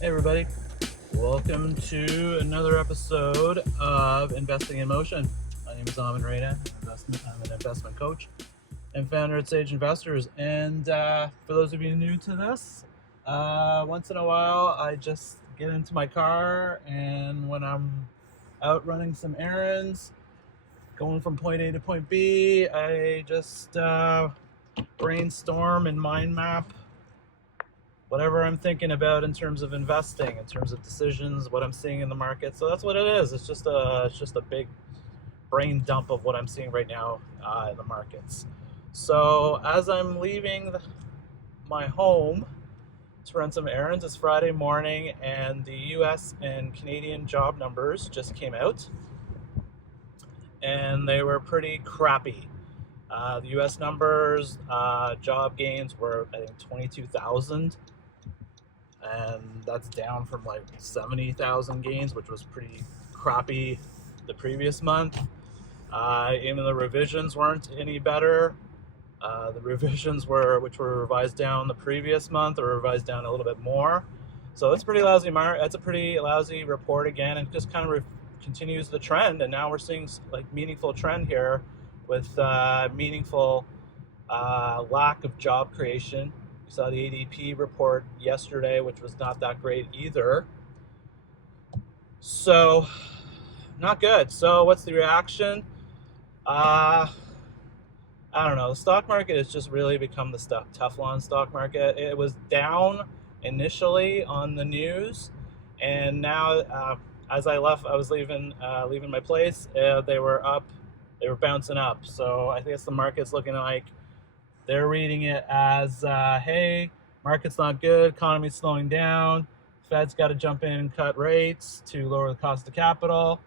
Hey everybody, welcome to another episode of Investing in Motion. My name is Aman. I'm an investment coach and founder at Sage Investors. And for those of you new to this, once in a while I just get into my car, and when I'm out running some errands, going from point A to point B, I just brainstorm and mind map whatever I'm thinking about in terms of investing, in terms of decisions, what I'm seeing in the market. So that's what it is. It's just a big brain dump of what I'm seeing right now in the markets. So as I'm leaving my home to run some errands, it's Friday morning, and the U.S. and Canadian job numbers just came out, and they were pretty crappy. The U.S. numbers, job gains were, I think, 22,000. And that's down from like 70,000 gains, which was pretty crappy the previous month. Even the revisions weren't any better. The revisions which were revised down the previous month, or revised down a little bit more. So it's pretty lousy. That's a pretty lousy report again, and just kind of continues the trend. And now we're seeing like meaningful trend here with meaningful lack of job creation. We saw the ADP report yesterday, which was not that great either. So, not good. So, what's the reaction? I don't know. The stock market has just really become the Teflon stock market. It was down initially on the news, and now as I was leaving my place, they were up. They were bouncing up. So I guess the market's looking like they're reading it as, hey, market's not good, economy's slowing down, Fed's got to jump in and cut rates to lower the cost of capital.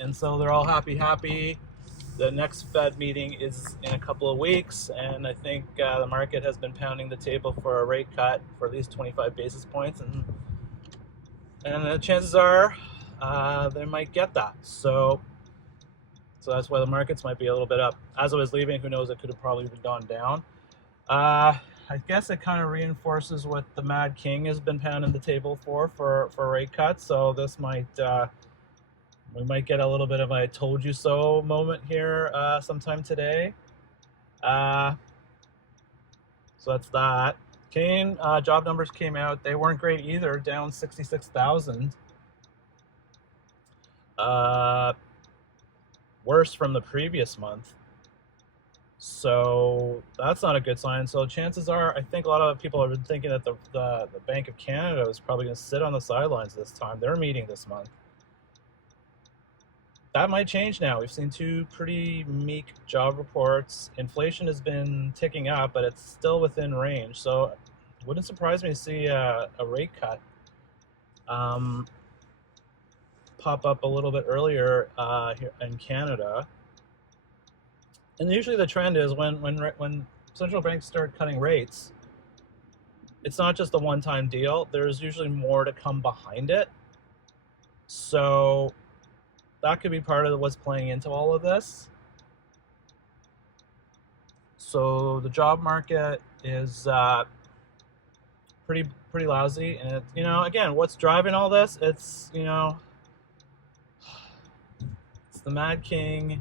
And so they're all happy. The next Fed meeting is in a couple of weeks, and I think the market has been pounding the table for a rate cut for at least 25 basis points, and the chances are they might get that. So that's why the markets might be a little bit up. As I was leaving, who knows, it could have probably gone down. I guess it kind of reinforces what the Mad King has been pounding the table for rate cuts. So this might, we might get a little bit of a told you so moment here sometime today. So that's that. Canadian job numbers came out. They weren't great either, down 66,000. Worse from the previous month. So that's not a good sign. So chances are, I think a lot of people have been thinking that the Bank of Canada is probably going to sit on the sidelines this time. They're meeting this month. That might change now. We've seen two pretty meek job reports. Inflation has been ticking up, but it's still within range. So it wouldn't surprise me to see a rate cut pop up a little bit earlier here in Canada. And usually the trend is when central banks start cutting rates, it's not just a one-time deal. There's usually more to come behind it. So that could be part of what's playing into all of this. So the job market is pretty lousy, and again, what's driving all this? It's it's the Mad King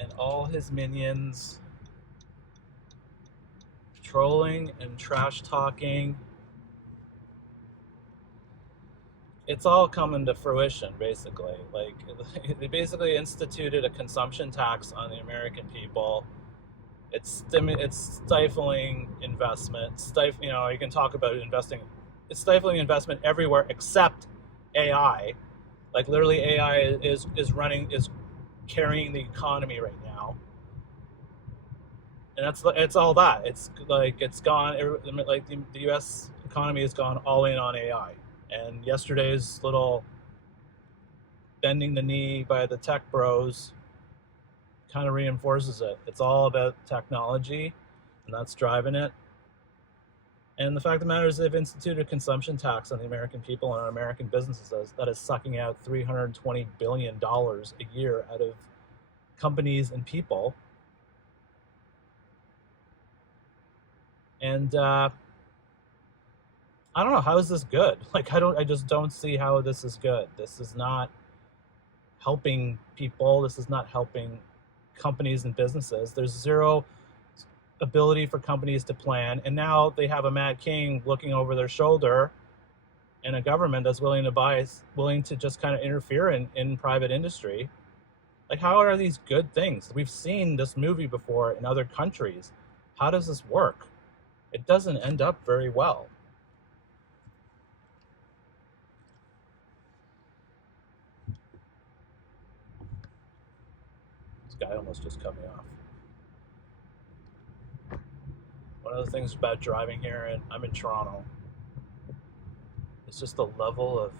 and all his minions trolling and trash talking. It's all coming to fruition, basically. Like, they basically instituted a consumption tax on the American people. It's stifling investment. You can talk about investing. It's stifling investment everywhere except AI. Like, literally, AI is carrying the economy right now, and it's all that. It's like it's gone. Like the U.S. economy has gone all in on AI, and yesterday's little bending the knee by the tech bros kind of reinforces it. It's all about technology, and that's driving it. And the fact of the matter is, they've instituted a consumption tax on the American people and on American businesses that is sucking out $320 billion a year out of companies and people. And I don't know, how is this good? Like, I just don't see how this is good. This is not helping people. This is not helping companies and businesses. There's zero ability for companies to plan, and now they have a mad king looking over their shoulder, and a government that's willing to just kind of interfere in private industry. Like, how are these good things? We've seen this movie before in other countries. How does this work? It doesn't end up very well. This guy almost just cut me off. One of the things about driving here, and I'm in Toronto, it's just the level of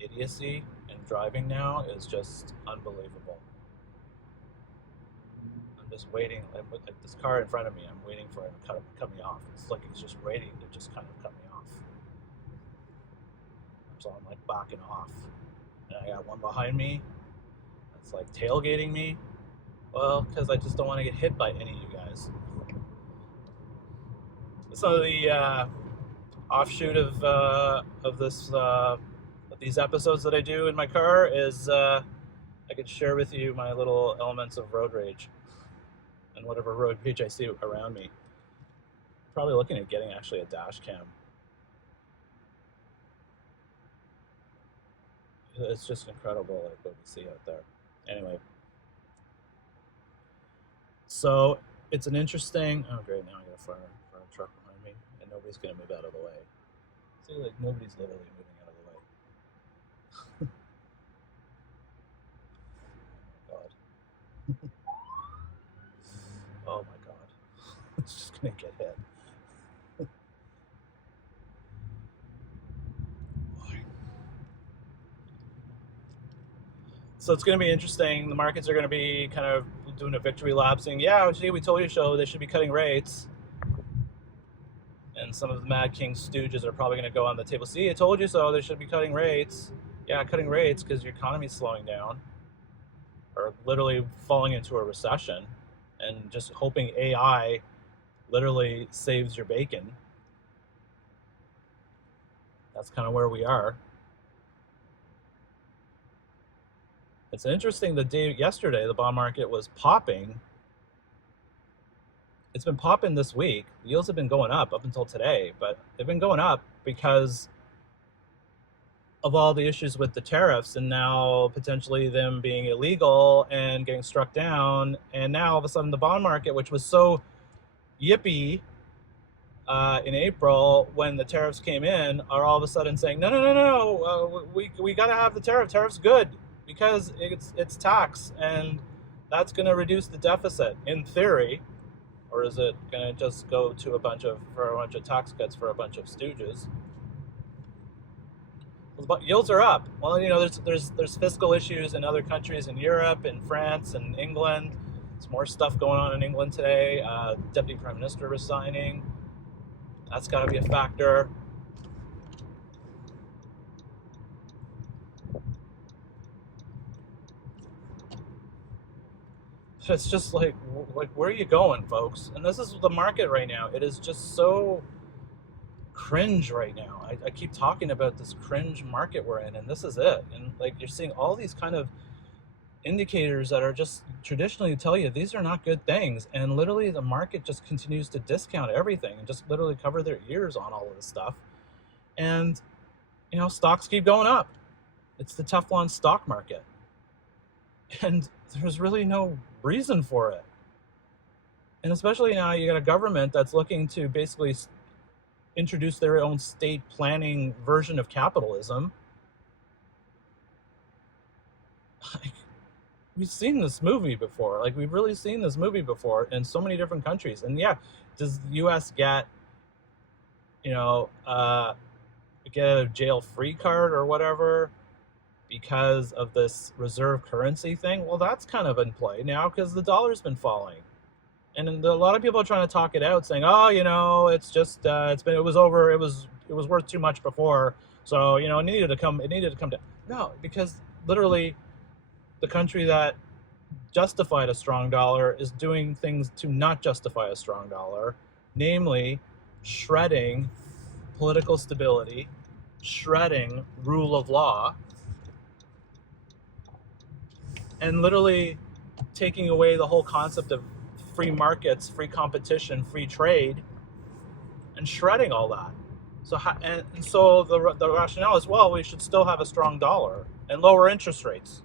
idiocy in driving now is just unbelievable. I'm just waiting. Like this car in front of me, I'm waiting for him to cut me off. It's like he's just waiting to just kind of cut me off. So I'm like backing off. And I got one behind me that's like tailgating me. Well, because I just don't want to get hit by any of you guys. So the offshoot of these episodes that I do in my car is I could share with you my little elements of road rage and whatever road rage I see around me. Probably looking at getting actually a dash cam. It's just incredible, like what we see out there. Anyway, so it's an interesting. Oh great! Now I got a fire truck behind me, and nobody's gonna move out of the way. See, like nobody's literally moving out of the way. God. Oh my God. It's just gonna get hit. So it's going to be interesting. The markets are going to be kind of doing a victory lap, saying, "Yeah, gee, we told you so. They should be cutting rates." And some of the Mad King stooges are probably going to go on the table. See, I told you so. They should be cutting rates. Yeah, cutting rates because your economy's slowing down, or literally falling into a recession, and just hoping AI literally saves your bacon. That's kind of where we are. It's interesting. The day yesterday, the bond market was popping. It's been popping this week. The yields have been going up until today, but they've been going up because of all the issues with the tariffs, and now potentially them being illegal and getting struck down. And now all of a sudden, the bond market, which was so yippee in April when the tariffs came in, are all of a sudden saying, no, no, no, no, we got to have the tariff. Tariff's good because it's tax, and that's going to reduce the deficit in theory. Or is it going to just go to a bunch of tax cuts for a bunch of stooges? Well, yields are up. Well, you know, there's fiscal issues in other countries in Europe, in France, and England. There's more stuff going on in England today. Deputy Prime Minister resigning. That's got to be a factor. It's just like where are you going, folks? And this is the market right now. It is just so cringe right now. I keep talking about this cringe market we're in, and this is it. And like you're seeing all these kind of indicators that are just traditionally tell you these are not good things, and literally the market just continues to discount everything and just literally cover their ears on all of this stuff. And you know, stocks keep going up. It's the Teflon stock market, and there's really no reason for it. And especially now you got a government that's looking to basically introduce their own state planning version of capitalism. Like, we've seen this movie before. Like, we've really seen this movie before in so many different countries. And yeah, does the US get, you know, get a jail free card or whatever because of this reserve currency thing? Well, that's kind of in play now because the dollar's been falling. And a lot of people are trying to talk it out, saying, "Oh, you know, it's just it was worth too much before, so you know, it needed to come down." No, because literally, the country that justified a strong dollar is doing things to not justify a strong dollar, namely shredding political stability, shredding rule of law, and literally taking away the whole concept of free markets, free competition, free trade, and shredding all that. So the rationale is, well, we should still have a strong dollar and lower interest rates.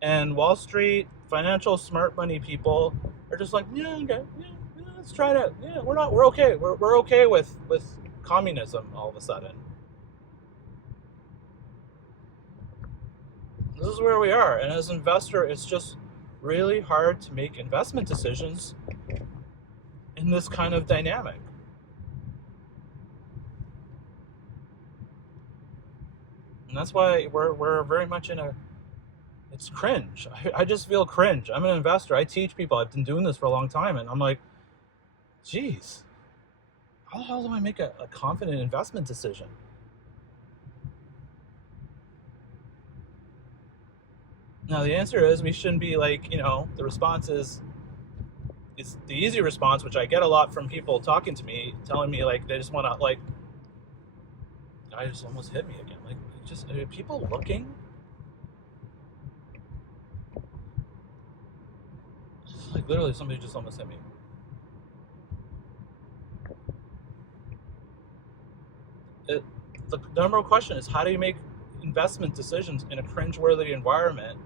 And Wall Street, financial smart money people are just like, yeah, okay, yeah, let's try it. Yeah, we're okay. We're okay with communism all of a sudden. This is where we are. And as an investor, it's just really hard to make investment decisions in this kind of dynamic. And that's why we're very much in a, it's cringe. I just feel cringe. I'm an investor. I teach people. I've been doing this for a long time. And I'm like, geez, how the hell do I make a confident investment decision? Now, the answer is we shouldn't be like, the response is, it's the easy response, which I get a lot from people talking to me, telling me like they just want to, like, I just almost hit me again. Like, just, are people looking? Like, literally, somebody just almost hit me. The number one question is, how do you make investment decisions in a cringeworthy environment,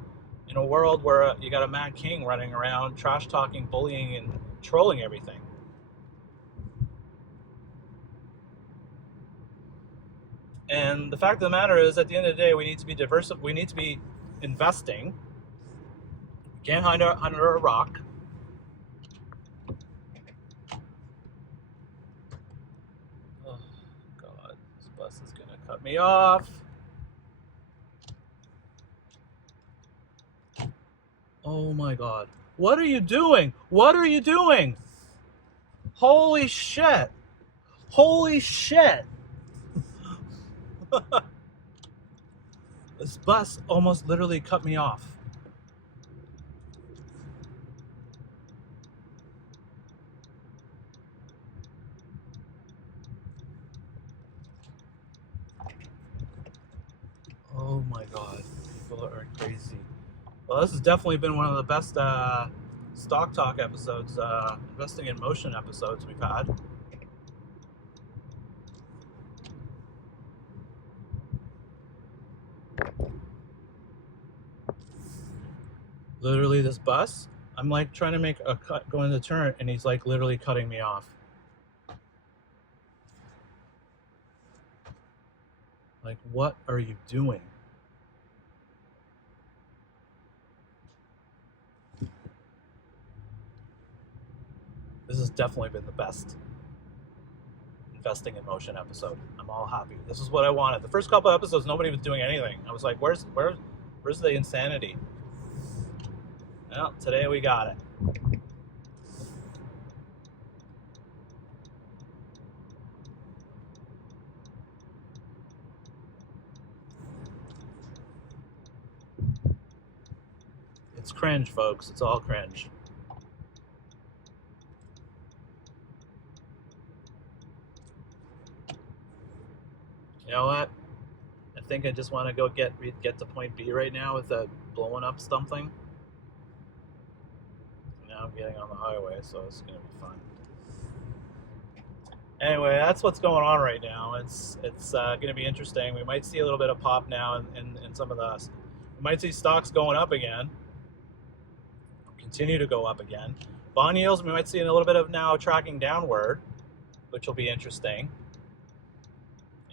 in a world where you got a mad king running around, trash talking, bullying, and trolling everything? And the fact of the matter is, at the end of the day, we need to be diversified. We need to be investing. We can't hide under a rock. Oh, God. This bus is going to cut me off. Oh, my God. What are you doing? What are you doing? Holy shit. Holy shit. This bus almost literally cut me off. Oh my God, people are crazy. Well, this has definitely been one of the best Stock Talk episodes, investing in motion episodes we've had. Literally, this bus, I'm like trying to make a cut going to turn, and he's like literally cutting me off. Like, what are you doing? This has definitely been the best investing in motion episode. I'm all happy. This is what I wanted. The first couple of episodes, nobody was doing anything. I was like, where's the insanity? Well, today we got it. It's cringe, folks. It's all cringe. You know what? I think I just want to go get to point B right now with that blowing up something. Now I'm getting on the highway, so it's gonna be fun. Anyway, that's what's going on right now. It's gonna be interesting. We might see a little bit of pop now in some of the. We might see stocks going up again. Continue to go up again. Bond yields, we might see a little bit of now tracking downward, which will be interesting.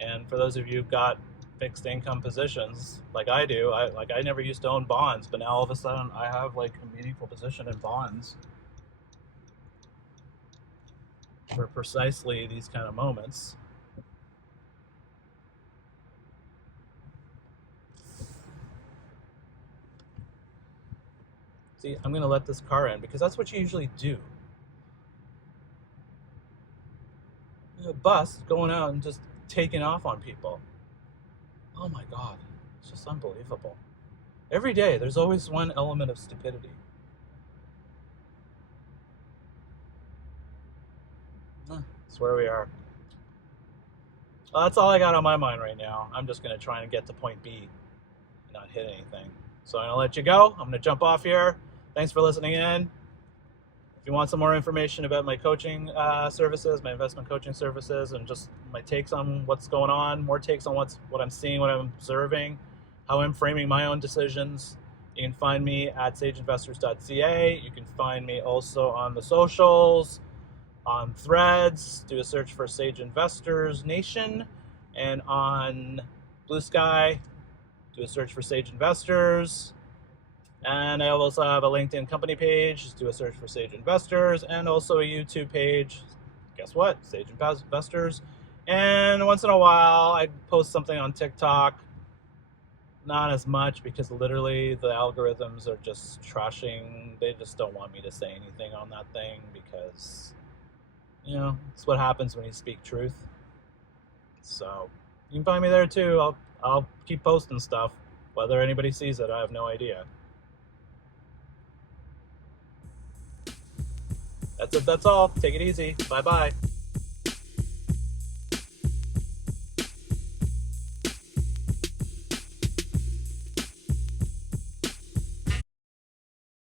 And for those of you who've got fixed income positions like I do, I never used to own bonds, but now all of a sudden I have like a meaningful position in bonds for precisely these kind of moments. See, I'm going to let this car in because that's what you usually do. A bus going out and just taking off on people. Oh my God, it's just unbelievable. Every day, there's always one element of stupidity. That's where we are. Well, that's all I got on my mind right now. I'm just going to try and get to point B and not hit anything. So I'm going to let you go. I'm going to jump off here. Thanks for listening in. If you want some more information about my coaching services, my investment coaching services, and just my takes on what's going on, more takes on what I'm seeing, what I'm observing, how I'm framing my own decisions, you can find me at sageinvestors.ca. You can find me also on the socials, on Threads. Do a search for Sage Investors Nation. And on Blue Sky, do a search for Sage Investors. And I also have a LinkedIn company page. Just do a search for Sage Investors, and also a YouTube page. Guess what? Sage Investors. And once in a while, I post something on TikTok. Not as much, because literally the algorithms are just trashing. They just don't want me to say anything on that thing, because, you know, it's what happens when you speak truth. So you can find me there too. I'll keep posting stuff. Whether anybody sees it, I have no idea. That's it. That's all. Take it easy. Bye-bye.